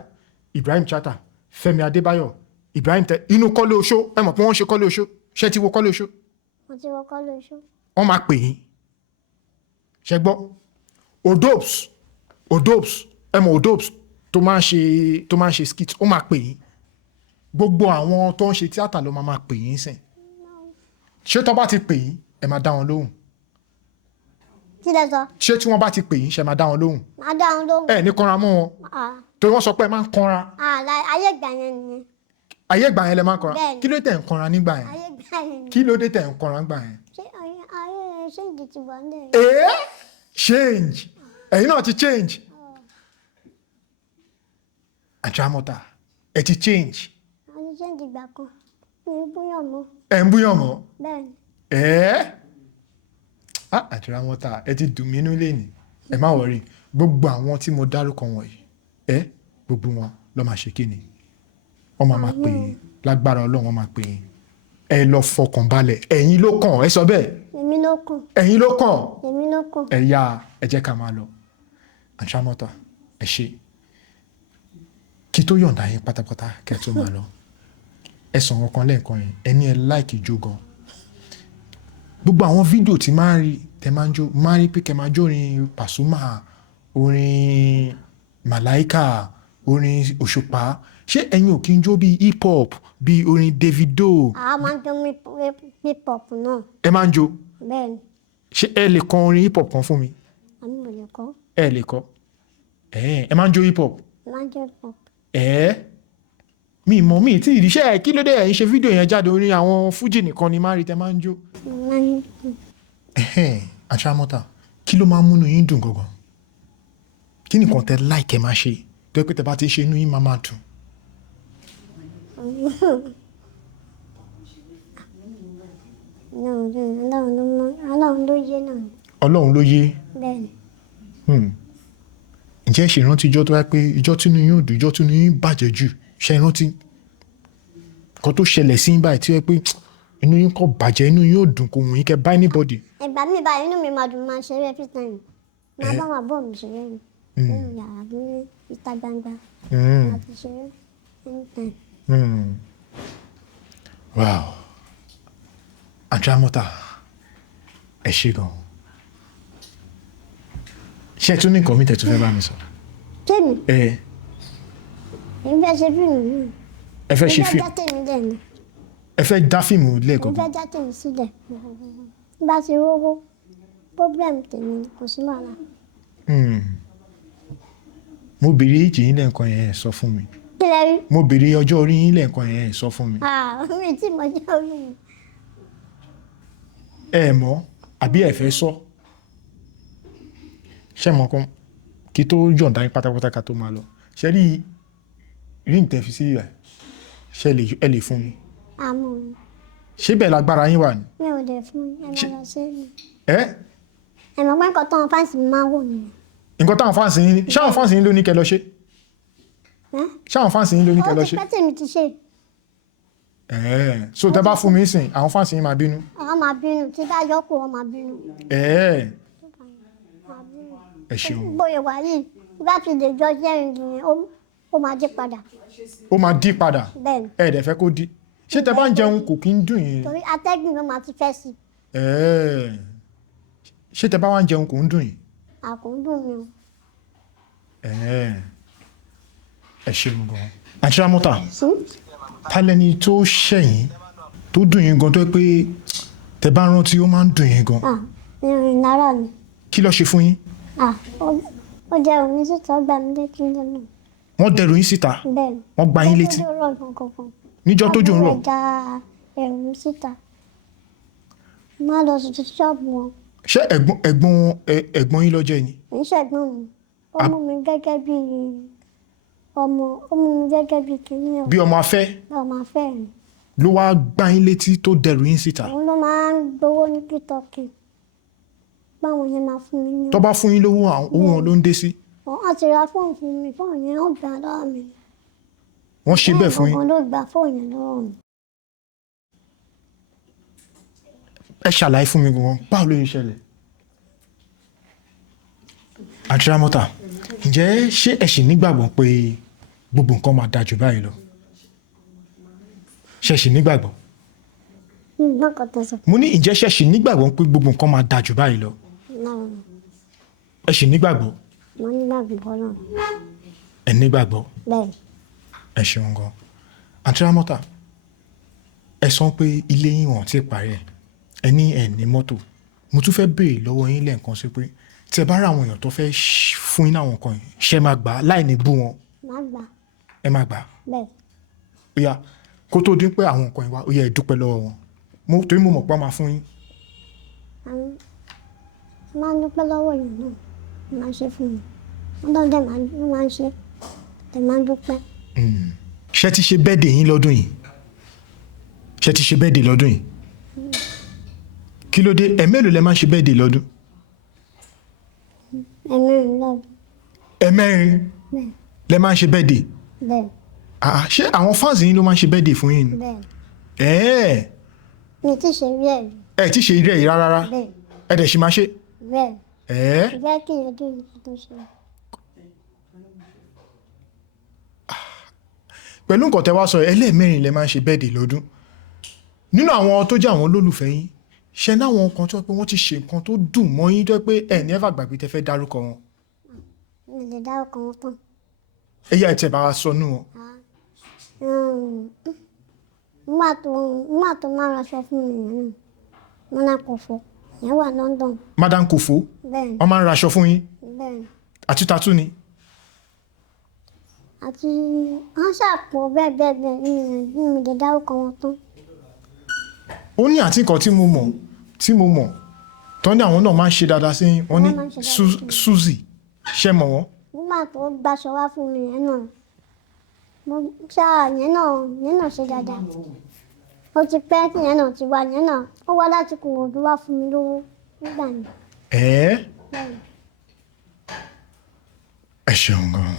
Ibrahim Chatta Fẹ́mi Adébáyọ̀ Ibrahim tẹ inú kọ́lé oṣó ẹ mọ̀ pé wọ́n ṣe kọ́lé oṣó ṣé ti wo kọ́lé oṣó. wọ́n ti wọ kọ́lé oṣó. wọ́n máa pè yín ṣe gbọ́ Odobs ẹ mọ̀ Odobs tó máa ń ṣe skit ó máa pè yín gbogbo àwọn tó ń ṣe tíátà ló máa pè yín sìn ṣé tó bá ti pè yín ẹ máa dá wọn lóhùn. kí lẹ sọ. ṣé tí wọ́n bá ti pè yín ṣe máa dá wọn lóhùn. máa dá wọn lóhùn. ẹ ní kanra mọ́ wọn torí wọ́n sọ pé ẹ máa ń kanra. ayé ìgbà yẹn nìyẹn. ayé ìgbà yẹn lẹ máa ń kanra kí ló dé tẹ̀ ń kanra nígbà yẹn. ayé ìgbà yẹn. kí ló dé tẹ̀ ń kanra nígbà yẹn. ṣé ayé ṣéǹjì ti wà ní. change ẹ̀yin náà ti change. Aunty Ramota ẹ ti change. wọ́n ti change ìgbà kan mi ń búyàn mọ́. ẹ ń búyàn mọ́. bẹ́ẹ̀ni. Aunty Ramota ẹ ti dùn mí inú lẹ́nìí ẹ má wọrí gbogbo àwọn tí mo dárúkọ wọ̀nyí gbogbo wọn ló máa ṣe kí ni wọ́n máa pè é lágbára Ọlọ́run wọ́n máa pè é ẹ lọ fọkàn balẹ̀ ẹ̀yin ló kàn ẹ sọ bẹ́ẹ̀. èmi ló kàn. ẹ̀yin ló kàn. èmi ló kàn. ẹ jẹ́ ká máa lọ Aunty Ramota ẹ ṣe kí tó yọ̀ǹda yín pátápátá kẹ́ tó máa lọ ẹ sọ̀rọ̀ kan lẹ́ẹ̀kan yẹn ẹni ẹ láìkì jó gan gbogbo àwọn fídíò tí máa ń rí tẹ máa ń jó máa ń rí pé kẹ́ máa jó orin Pasuma orin Màláíkà orin Òṣùpá ṣé ẹ̀yin ò kí ń jó bíi hip hop bíi orin Davido. a máa ń jó hip hop náà. ẹ máa ń jó. bẹ́ẹ̀ni. ṣé ẹ lè kọ orin hip hop kan fún mi. àmì ò lè kọ. ẹ lè kọ ẹ máa ń jó hip hop. máa ń jó hip hop. mi tí ìríṣẹ́ kí ló dé ẹ̀ ń ṣe fídíò yẹn jáde orin àwọn fújì nìkan ni máa rí tẹ máa ń jó. Aunty Ramota kí ló máa ń múnú yín dùn gangan kí nìkan tẹ láìkẹ́ máa ṣe tó yẹ pé tẹ bá ti ṣe inú yín máa dùn. Ọlọ́run ló yé náà. Ọlọ́run ló yé. bẹ́ẹ̀ni. ǹjẹ́ ṣe ìrántí ijọ́ tó wá pé ijọ́ tínú yín ò dùn ijọ́ tínú yín bàjẹ́ jù ṣe ìrántí kan tó ṣẹlẹ̀ sí báyìí tí ó yẹ pé inú yín kò bàjẹ́ inú yín ò dùn kò wù yín kẹ́ bá anybody. ìgbà mi báyìí inú mi máa dùn máa ṣeré every time máa bá wọn àbọ̀ mi ṣeré ni nínú yàrá bí ìta gbangba máa fi ṣeré anytime. Wow Aunty Ramota ẹ ṣé gan ṣé ẹ tún ní nǹkan mi tẹ̀ tún fẹ́ bá mi sọ. kémi èmi fẹ́ ṣe fíìmù mi. ẹ fẹ́ ṣe fíìmù. mo fẹ́ já tèmi dẹ̀ ni. ẹ fẹ́ dá fíìmù lẹ́ẹ̀kan. mo fẹ́ já tèmi sílẹ̀ bá ti rówó problem tèmi kò sí wàhálà. mo béèrè èjì yín lẹ́ẹ̀kan yẹn sọ fún mi. kí lẹ rí. mo béèrè ọjọ́ orí yín lẹ́ẹ̀kan yẹn sọ fún mi. mi tí mo jẹ́ orí mi. ẹ mọ̀ àbí ẹ fẹ́ sọ ṣé mọ̀ kan kí tó yọ̀ǹda yín pátápátá ká tó máa lọ ṣe rí ring tẹ́ fi sí rẹ̀ ṣe ẹ lè fún mi. àmọ́ ṣé bẹ́ẹ̀ lágbára yín wà ní. mi ò dẹ̀ fún ẹ máa lọ sí mi. ẹ mọ̀ pé nǹkan táwọn fáǹsì mi máa ń wò nìyẹn. nǹkan táwọn fáǹsì yín ṣé àwọn fáǹsì yín ló ní kẹ́ lọ ṣe. ṣé àwọn fáǹsì yín ló ní kẹ́ lọ ṣe. ó ti pẹ́ tèmi ti ṣe. so tẹ́ bá fún mi sìn àwọn fáǹsì yín máa bínú. wọ́n máa bínú tí bá yọ kó wọ́n máa bínú. ẹ ṣeun. bóyá wà yìí bá fi lè jọ jẹ́rìn yẹn ó máa dí padà. ó máa dí padà. bẹ́ẹ̀ni. ẹ dẹ̀ fẹ́ kó dí. ṣé tẹ́ bá ń jẹun kò kí ń dùn yín. torí atẹ́gùn ló máa ti fẹ́ sí. ṣé tẹ́ bá wá ń jẹun kò ń dùn yín. kò ń dùn mí o. ẹ ṣeun gan. Aunty Ramota tálẹ́ni tó ṣẹ̀yìn tó dùn yín gan tó yẹ pé tẹ́ bá rántí ó máa ń dùn yín gan. ìrìn náírà ni. kí ló ṣe fún yín. ó jẹ́ òní síta gbà mí létí níjọ́ náà. wọ́n dẹrù yín síta. bẹ́ẹ̀ni. wọ́n gbá yín létí. níjọ́ tójò ń rọ̀. ẹ̀rù síta. Má lọ sí ṣọ́ọ̀bù wọn. Ṣé ẹ̀gbọ́n yín ló jẹ́ ni? Kì í ṣẹ̀gbọ́n mi. Ó mú mi gẹ́gẹ́ bí ọmọ, ó mú mi gẹ́gẹ́ bí kinní ọ̀. Bí ọmọ afẹ́? Bí ọmọ afẹ́ mi. Ló wá gbá yín létí tó dẹrù yín síta? Òun ló máa ń gbowó ní pítọ́kì. Báwọn yẹn máa fún mi ní. Tó bá fún yín lówó, owó wọn ló ń dé sí? Wọ́n ti ra fóònù fún mi, fóònù yẹn ó gbà lọ́wọ́ mi. Wọ́n ṣe bẹ́ẹ̀ fún yín? Wọ́n ló gba fóònù yẹn lọ́wọ́ mi. Ẹ ṣàlàyé fún mi gan-an, báwo ló ń ṣẹlẹ̀? Aunty Ramota, ǹjẹ́ ṣé ẹ ṣì nígbàgbọ́ pé gbogbo nǹkan máa dáa jù báyìí lọ? Ṣé ẹ ṣì nígbàgbọ́? Mo ní ǹjẹ́ ṣé ẹ ṣì nígbàgbọ́ pé gbogbo nǹkan máa dáa jù báyìí lọ? Ẹ ṣì nígbàgbọ́? Mo nígbàgbọ́ náà. Ẹ nígbàgbọ́? Bẹ́ẹ̀. Ẹ ṣeun gan. Aunty Ramota, ẹ sọ pé ilé yín wọ́n ti parí ẹ̀. Ẹ ní ẹ ní mọ́tò. Mo tún fẹ́ béèrè lọ́wọ́ yín lẹ́ẹ̀kan sí pé tí ẹ bá rà àwọn èèyàn tó fẹ́ fún yín láwọn nǹkan yìí, ṣé máa gbà á láì ní bú wọn? Má gbà. Ẹ máa gbà á? Bẹ́ẹ̀. Ó yá, kó tó dín pé àwọn nǹkan yìí wá, ó yá ẹ dúpẹ́ lọ́wọ́ wọn. Torí mo mọ̀ pé wọ́n máa fún yín. Máa ń dúpẹ́ lọ́wọ́ yẹn náà. Máa ṣe fún mi. Wọ́n dẹ̀ máa ń ṣe. Ẹ máa ń dúpẹ́. Ṣé ti ṣe birthday yín lọ́dún yìí? Ṣé ti ṣe birthday lọ́dún yìí? Kí ló dé? Ẹ̀mélòó lẹ máa ń ṣe birthday lọ́dún? Ẹ̀mẹ́rin lọ́dún. Ẹ̀mẹ́rin lẹ máa ń ṣe birthday? Bẹ́ẹ̀. Ṣé àwọn fans yín ló máa ń ṣe birthday fún yín? Bẹ́ẹ̀. Mi ti ṣe rí ẹ̀. Ẹ ti ṣe rí ẹ̀ rárá? Bẹ́ẹ̀. Ẹ dẹ̀ ṣì máa ṣe? Bẹ́ẹ̀. Ìgbẹ́ kí n dún ní tó ṣe. Pẹ̀lú nǹkan tẹ́ wá sọ ẹlẹ́ẹ̀mẹ́rin lẹ máa ń ṣe birthday lọ́dún. Nínú àwọn tó jẹ́ àwọn olólùfẹ́ yín, ṣé náwọn kan tó pé wọ́n ti ṣe nǹkan tó dùn mọ́ yín tó pé ẹ̀ ní ẹ̀fà gbàgbé tẹ́ fẹ́ dárúkọ wọn? Mi lè dárúkọ wọn tán. Ẹ yá ẹ tẹ́ bá wa sọ nú wọn. Nígbà tó máa ń raṣọ fún mi yẹn náà, Madam Kofo, ìyẹn wà London. Madam Kofo? Bẹ́ẹ̀. Wọ́n máa ń raṣọ fún yín? Bẹ́ẹ̀. Àti tatú ni? Àti wọ́n ṣàpọ̀ bẹ́ẹ̀ mi lè dárúkọ wọn tán. Ó ní àǹtí kan tí mo mọ̀ tó ní àwọn náà máa ń ṣe dáadáa sí wọn ní Suzy, ṣé mọ̀ wọ́n? Nígbà tó gbaṣọ wá fún mi yẹn náà, mo ṣáà yẹn náà ṣe dáadáa. Ó ti pẹ́ tí yẹn náà ti wá yẹn náà, ó wá láti Kòròdú wá fún mi lówó nígbà yẹn. Ẹ ṣeun gan-an.